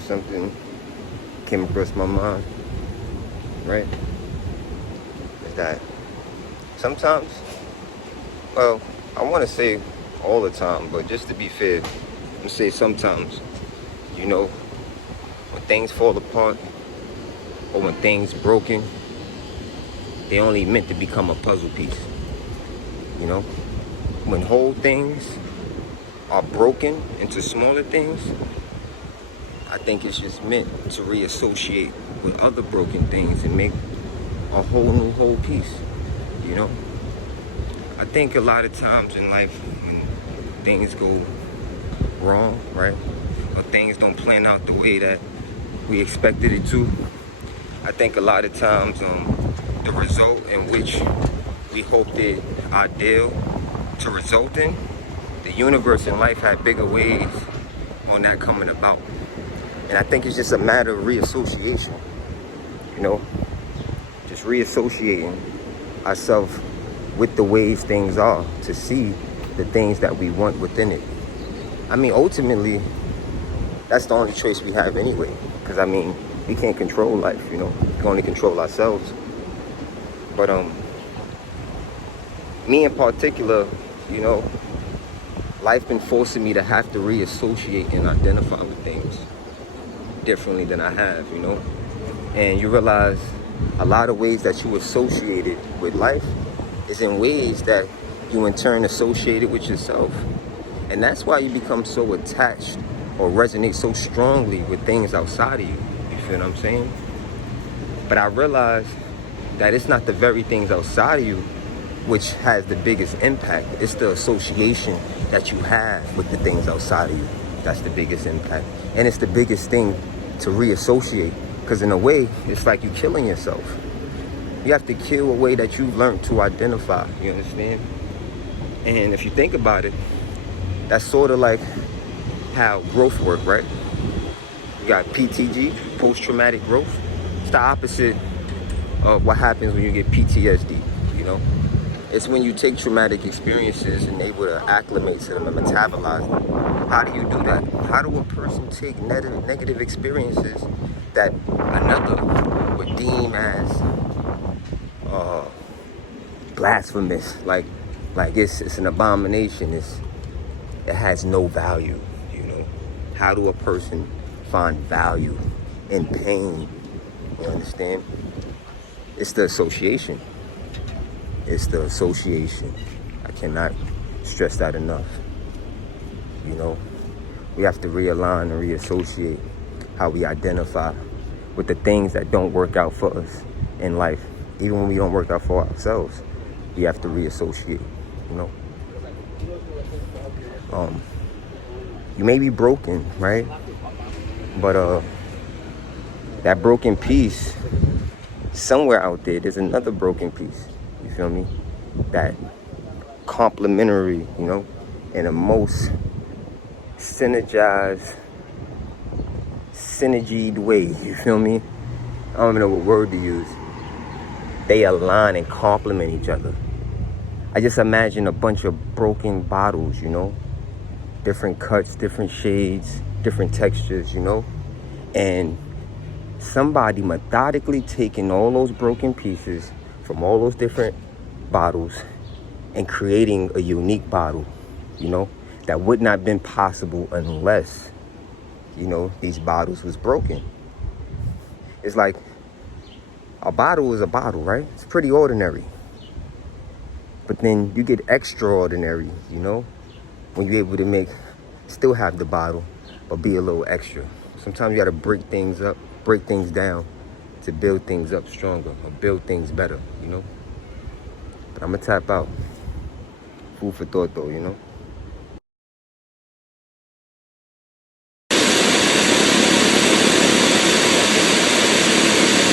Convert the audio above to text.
something came across my mind, right? Is that sometimes, well, I want to say all the time, but just to be fair, I'm gonna say sometimes, you know, when things fall apart or when things broken, they only meant to become a puzzle piece, you know? When whole things are broken into smaller things, I think it's just meant to reassociate with other broken things and make a whole new whole piece, you know? I think a lot of times in life when things go wrong, right? Or things don't plan out the way that we expected it to, I think a lot of times the result in which we hoped it ideal to result in, the universe and life had bigger ways on that coming about. And I think it's just a matter of reassociation, you know, just reassociating ourselves with the ways things are to see the things that we want within it. I mean, ultimately, that's the only choice we have anyway. Because, I mean, we can't control life, you know. We can only control ourselves. But me in particular, you know, life been forcing me to have to reassociate and identify with things differently than I have, you know. And you realize a lot of ways that you associated with life is in ways that you in turn associated with yourself. And that's why you become so attached or resonate so strongly with things outside of you. You feel what I'm saying? But I realized that it's not the very things outside of you which has the biggest impact. It's the association that you have with the things outside of you. That's the biggest impact. And it's the biggest thing to reassociate. Because in a way, it's like you're killing yourself. You have to kill a way that you've learned to identify. You understand? And if you think about it, that's sort of like how growth work, right? You got PTG, post-traumatic growth. It's the opposite of what happens when you get PTSD, you know? It's when you take traumatic experiences and able to acclimate to them and metabolize them. How do you do that? How do a person take negative experiences that another would deem as blasphemous, like it's an abomination, it has no value, you know? How do a person find value in pain? You understand? It's the association. It's the association. I cannot stress that enough. You know, we have to realign and reassociate how we identify with the things that don't work out for us in life. Even when we don't work out for ourselves, we have to reassociate, you know. You may be broken, right? But that broken piece, somewhere out there's another broken piece. You feel me? That complementary, you know, in a most synergized way. You feel me? I don't even know what word to use. They align and complement each other. I just imagine a bunch of broken bottles, you know, different cuts, different shades, different textures, you know, and somebody methodically taking all those broken pieces from all those different bottles and creating a unique bottle, you know, that would not have been possible unless, you know, these bottles was broken. It's like a bottle is a bottle, right? It's pretty ordinary. But then you get extraordinary, you know, when you're able to still have the bottle, but be a little extra. Sometimes you gotta break things up, break things down to build things up stronger or build things better, you know? But I'm gonna tap out. Food for thought though, you know?